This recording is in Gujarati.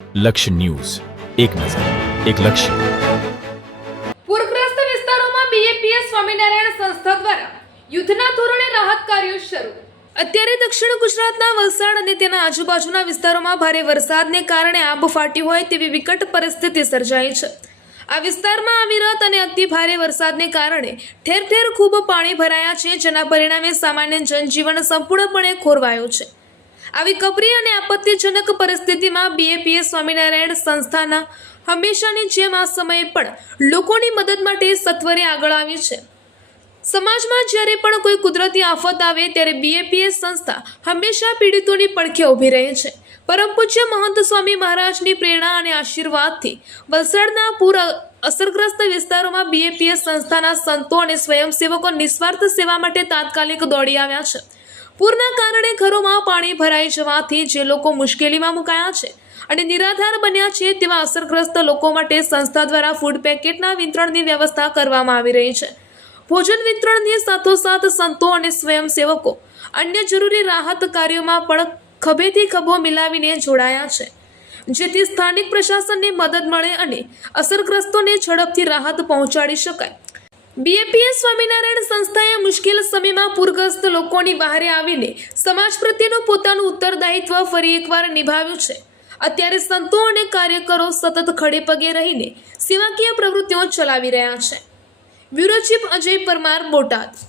લક્ષ્ય ન્યૂઝ, એક નજર, એક લક્ષ્ય. પૂરગ્રસ્ત વિસ્તારોમાં બીએપીએસ સ્વામિનારાયણ સંસ્થા દ્વારા યુદ્ધના ધોરણે રાહત કાર્યો શરૂ. અત્યારે દક્ષિણ ગુજરાતના વલસાડ અને તેના આજુબાજુના વિસ્તારોમાં ભારે વરસાદને કારણે આબ ફાટ્યું હોય તેવી વિકટ પરિસ્થિતિ સર્જાઈ છે. આ વિસ્તારમાં અવિરત અને અતિ ભારે વરસાદને કારણે ઠેર ઠેર ખૂબ પાણી ભરાયા છે, જેના પરિણામે સામાન્ય જનજીવન સંપૂર્ણપણે ખોરવાયું છે. આવી કપરી અને આપત્તિજનક પરિસ્થિતિમાં બીએપીએસ સ્વામિનારાયણ સંસ્થાના હંમેશાની જેમ આ સમયે પણ લોકોની મદદ માટે સત્વરે આગળ આવી છે. સમાજમાં જ્યારે પણ કોઈ કુદરતી આફત આવે ત્યારે બીએપીએસ સંસ્થા હંમેશા પીડિતોની પડખે ઊભી રહે છે. પરમ પૂજ્ય મહંત સ્વામી મહારાજની પ્રેરણા અને આશીર્વાદથી વલસાડના પૂર અસરગ્રસ્ત વિસ્તારોમાં બીએપીએસ સંસ્થાના સંતો અને સ્વયંસેવકો નિસ્વાર્થ સેવા માટે તાત્કાલિક દોડી આવ્યા છે. પૂરના કારણે ઘરોમાં પાણી ભરાઈ જવાથી જે લોકો મુશ્કેલીમાં મુકાયા છે અને નિરાધાર બન્યા છે તેવા અસરગ્રસ્ત લોકો માટે સંસ્થા દ્વારા ફૂડ પેકેટના વિતરણની વ્યવસ્થા કરવામાં આવી રહી છે. ભોજન વિતરણની સાથોસાથ સંતો અને સ્વયંસેવકો અન્ય જરૂરી રાહત કાર્યોમાં પણ ખભેથી ખભો મિલાવીને જોડાયા છે, જેથી સ્થાનિક પ્રશાસનને મદદ મળે અને અસરગ્રસ્તોને ઝડપથી રાહત પહોંચાડી શકાય. બીએપીએસ સ્વામિનારાયણ સંસ્થાએ મુશ્કેલ સમયમાં પૂરગ્રસ્ત લોકોની બહારે આવીને સમાજ પ્રત્યેનું પોતાનું ઉત્તરદાયિત્વ ફરી એકવાર નિભાવ્યું છે. અત્યારે સંતો અને કાર્યકરો સતત ખડે પગે રહીને સેવાકીય પ્રવૃત્તિઓ ચલાવી રહ્યા છે. Bureau chief Ajay Parmar, Botad.